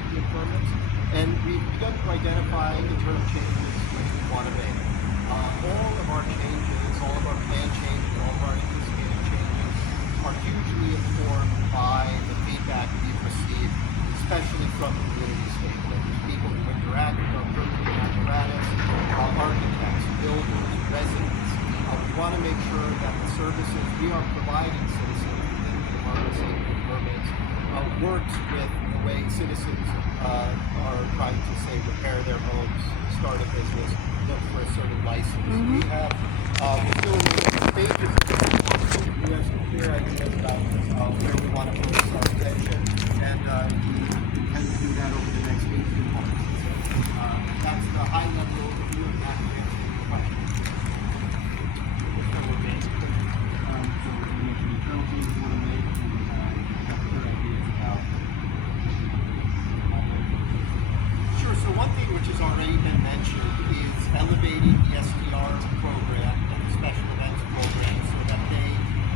safety and permits, and we've begun to identify internal changes which we want to make. All of our changes, all of our plan changes, all of our anticipated changes are hugely informed by the feedback we've received, especially from community stakeholders, people who interact with our permitting apparatus, architects, builders, residents. We want to make sure that the services we are providing citizens within the Department of Safety and Permits works with the way citizens are trying to, say, repair their homes, start a business, look for a certain license. We have still stages we have some clear ideas about where we want to focus our attention, and we intend to do that over the next 18 months. So that's the high-level overview of that question. Sure, so one thing which has already been mentioned is elevating the SDR program and the special events program so that they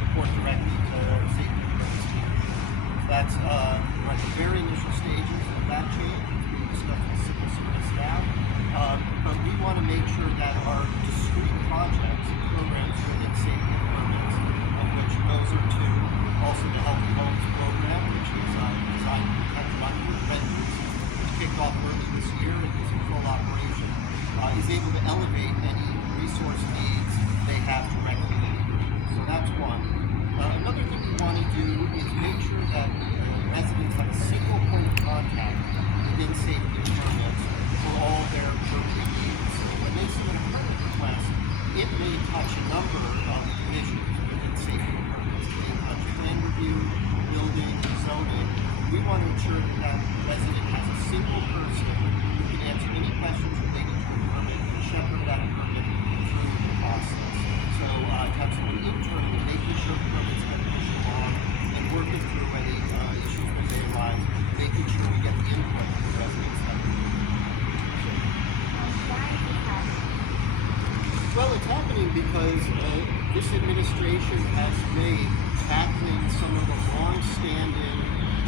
report directly to safety and permits teams. That's we're at the very initial stages of that change. It's being discussed with civil service now. But we want to make sure that our discrete projects and programs within safety and permits, of which those are two, also the Healthy Homes program, which is designed to protect monument venues, which kicked off early this year and is in full operation, is able to elevate any resource needs they have directly to leaders. So that's one. Another thing we want to do is make sure that residents have a single point of contact within safety and permits for all their permitting needs. So when they submit a permit request, it may touch a number of divisions within safety and permits. It may touch plan review, building, zoning. We want to ensure that that resident has a single person who can answer any questions related to a permit and shepherd that permit through the process. So to have someone internally making sure permits get pushed along and working through any issues when they arise, making sure we get the input from the residents that we need. Well, it's happening because this administration has made tackling some of the long-standing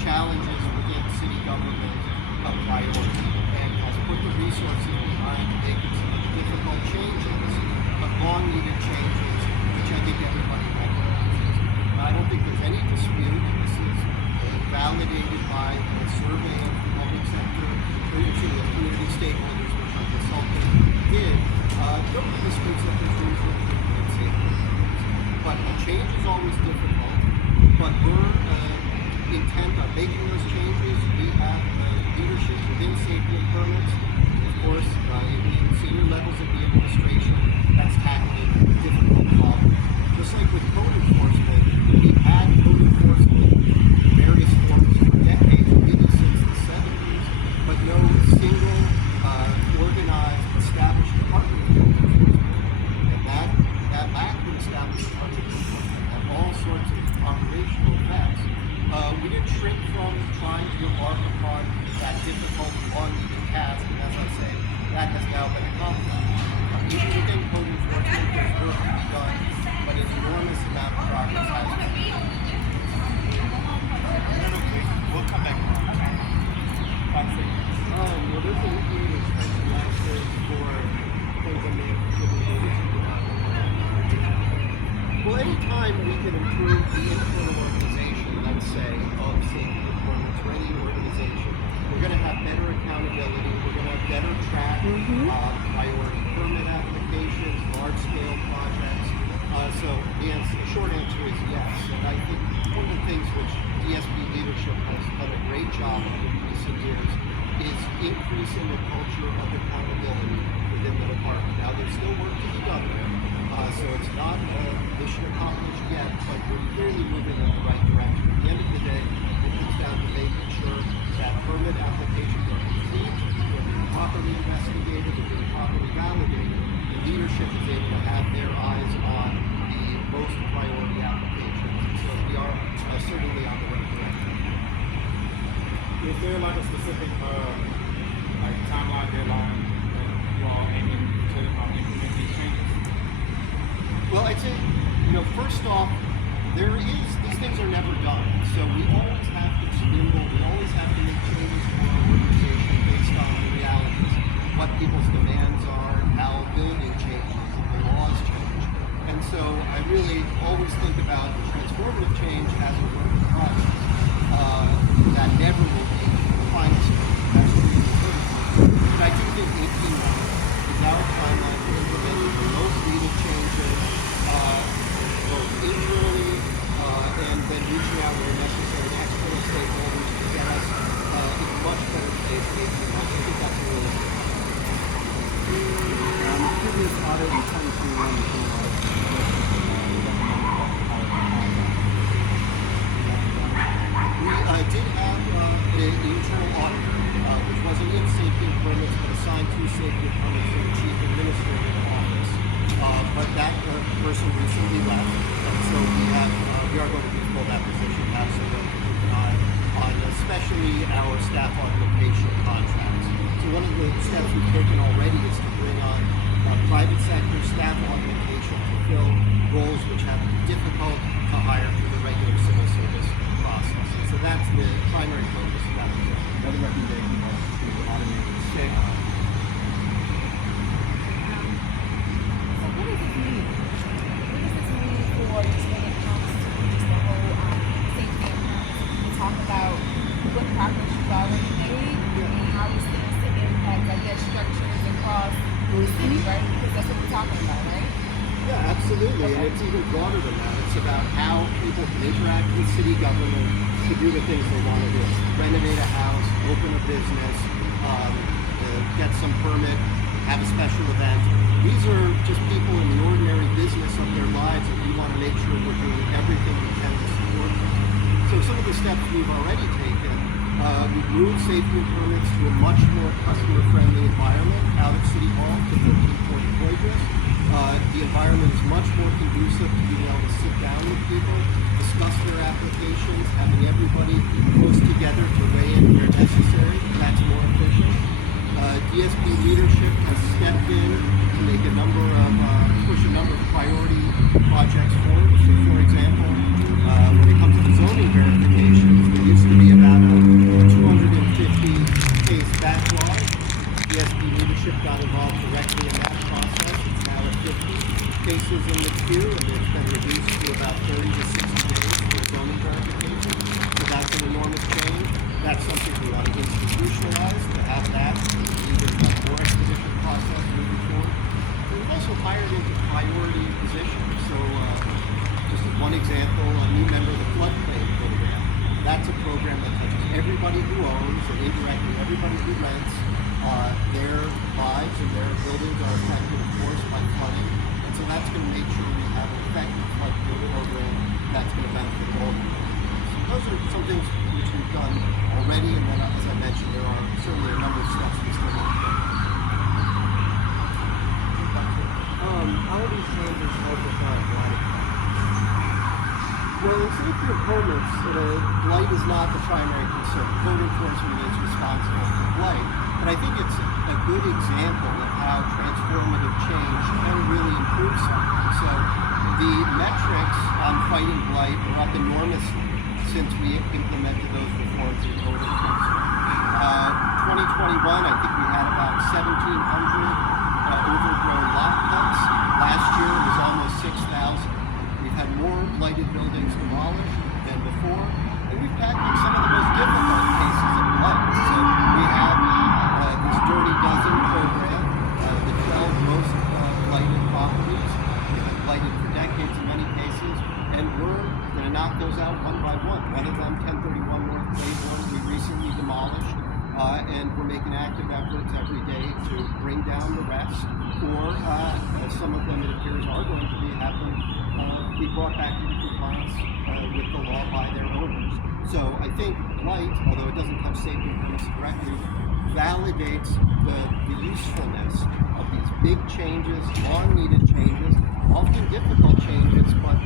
challenges within city government a priority and has put the resources behind making some of the difficult changes, but long-needed changes, which I think everybody recognizes. I don't think there's any dispute. This is validated by the survey of the public sector, or actually the community stakeholders, which our consultant did. Nobody disputes that there's room for improvement in safety. But change is always difficult, but we're intent on making those changes. We have leadership within safety and permits. Of course, in senior levels of the administration, that's tackling difficult problems. Just like with code enforcement, we've had code enforcement in various forms for decades, really since the 70s, but no single organized, established department of code enforcement. And that lack of established department of enforcement had all sorts of operational effects. We didn't shrink from trying to embark upon that difficult, long-needed task, and as I say, that has now been accomplished. Even within code enforcement, there's work to be done, but an enormous amount of progress has been made. We'll come back. Well, there's a weekly extension last year for things that may have contributed to well, anytime we can improve the internal organization, let's say, of safety and permits for any organization, we're going to have better accountability, we're going to have better track priority permit applications, large-scale projects. So the short answer is yes. And I think one of the things which DSP leadership has done a great job of in recent years is increasing the culture of accountability within the department. Now, there's still work to be done there. So it's not mission accomplished yet, but we're clearly moving in the right direction. At the end of the day, it comes down to making sure that permit applications are complete, they're being properly investigated, they're being properly validated. The leadership is able to have their eyes on the most priority applications. So we are certainly on the right direction. Is there like a specific timeline deadline that you all aiming to implement these changes? Well, I'd say, first off, these things are never done. So we always have to be nimble, we always have to make changes to our organization. steps we've taken already is to bring on private sector staff augmentation to fill roles which have been difficult to hire through the regular civil service process. And so that's the primary focus of that program. Another recommendation was to automate the Okay. So what does this mean? What does this mean for just when it comes to just the whole safety and health? We talk about what progress you've already made and how this stands to impact, I guess, structures across the city, right? Because that's what we're talking about, right? Yeah, absolutely. And it's even broader than that. It's about how people can interact with city government to do the things they want to do. Renovate a house, open a business, get some permit, have a special event. These are just people in the ordinary business of their lives, and we want to make sure we're doing everything we can to support them. So some of the steps we've already taken, we've moved safety and permits to a much more customer-friendly environment out of City Hall to 1340 Poydras. The environment is much more conducive to being able to sit down with people, discuss their applications, having everybody close together to weigh in where necessary. That's more efficient. DSP leadership has stepped in to make push a number of priority projects forward. So, for example, when it comes to zoning verifications, there used to be about a 250 case backlog. DSP leadership got involved directly in that process. It's now at 50 cases in the queue, and it's been reduced to about 30 to 60 days for zoning verification. So that's an enormous change. That's something we want to institutionalize, to have that even a more expeditious process moving forward. And we've also hired into priority positions. So just as one example, a new member of the floodplain program. That's a program that touches everybody who owns and indirectly everybody who rents. Their lives and their buildings are affected, of course, by flooding. And so that's going to make sure we have an effective flood program that's going to benefit all of us. So those are some things which we've done already, and then, as I mentioned, there are certainly a number of steps we still need to take. How are these changes help with blight? Well, in safety and permits, blight is not the primary concern. Code enforcement is responsible for blight. But I think it's a good example of how transformative change can really improve something. So the metrics on fighting blight are up enormously since we implemented those reforms in code enforcement. 2021, I think we had about 1,700 overgrown lot cuts. Last year it was almost 6,000. We've had more blighted buildings demolished than before, and we've tackled some of the most difficult cases of blight. So we have this Dirty Dozen program, the 12 most blighted properties. They've been blighted for decades in many cases, and we're going to knock those out one by one. One of them, 1031 North Claiborne, we recently demolished, and we're making active efforts every day to bring down the rest, or some of them, it appears, are going to be brought back into compliance with the law by their owners. So I think blight, although it doesn't touch safety and permits directly, validates the usefulness of these big changes, long-needed changes, often difficult changes, but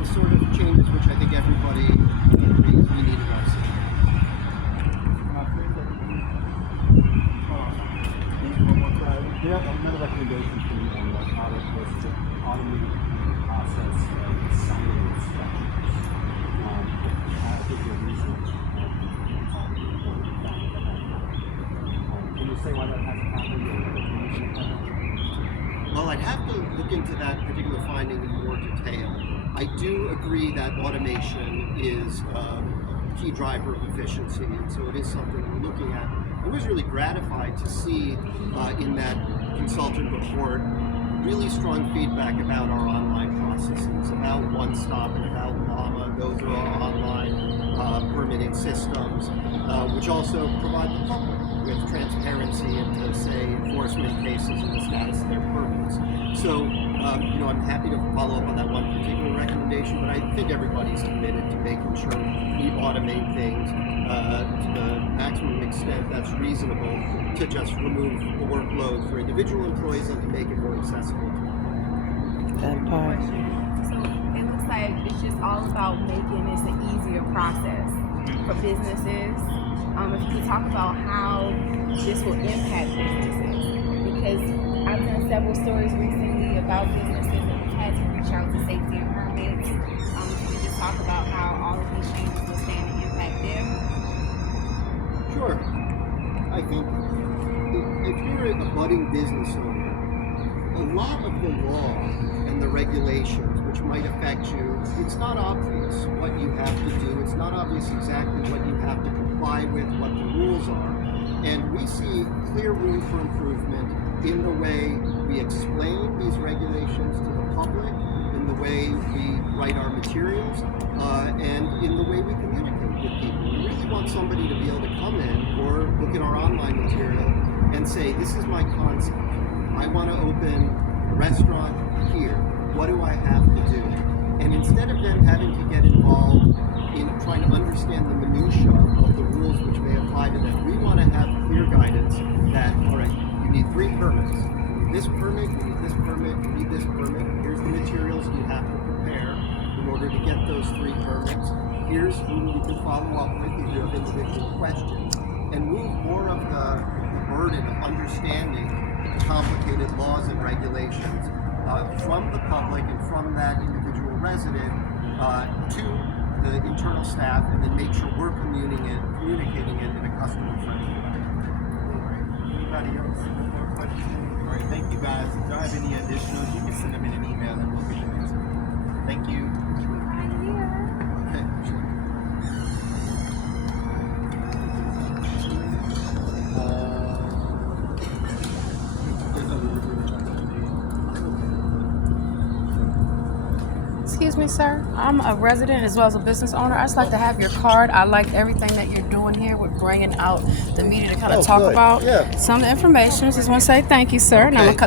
the sort of changes which I think everybody agrees we need in our city. Do you have another recommendation for me on how to automate the process of signing instructions? I did your research can you say why that hasn't happened? Well, I'd have to look into that particular finding in more detail. I do agree that automation is a key driver of efficiency, and so it is something we're looking at. I was really gratified to see in that consultant report really strong feedback about our online processes, about One Stop and about Llama. Those are our online permitting systems, which also provide the public with transparency into, say, enforcement cases and the status of their permits. So, I'm happy to follow up on that one particular recommendation, but I think everybody's committed to making sure we automate things to the maximum extent that's reasonable to just remove the workload for individual employees and to make it more accessible to all. So it looks like it's just all about making this an easier process for businesses. If you could talk about how this will impact businesses? Because I've done several stories recently about businesses and we've had to reach out to safety and permits. If you could just talk about how all of these changes will stand to impact them. Sure. I think if you're a budding business owner, a lot of the law and the regulations which might affect you, it's not obvious what you have to do. It's not obvious exactly what you have to comply with, what the rules are. And we see clear room for improvement in the way we explain these regulations to the public, in the way we write our materials, and in the way we communicate with people. We really want somebody to be able to come in or look at our online material and say, this is my concept. I want to open a restaurant here. What do I have to do? And instead of them having to get involved in trying to understand the minutia of the rules which may apply to them, we want to have clear guidance that, all right, you need 3 permits. You need this permit, you need this permit, you need this permit. Here's the materials you have to prepare in order to get those 3 permits. Here's who you can follow up with if you have individual questions. And move more of the burden of understanding complicated laws and regulations from the public and from that individual resident to the internal staff, and then make sure we're communicating it in a customer-friendly way. Anybody else? One more question? All right, thank you guys. If y'all have any additionals, you can send them in an email and we'll get them answered. Thank you. Okay, sure. Excuse me, sir. I'm a resident as well as a business owner. I'd just like to have your card. I like everything that you're doing here with bringing out the media to kind of talk good. about Yeah. some of the information. Just want to say thank you, sir. And I'm going to cut the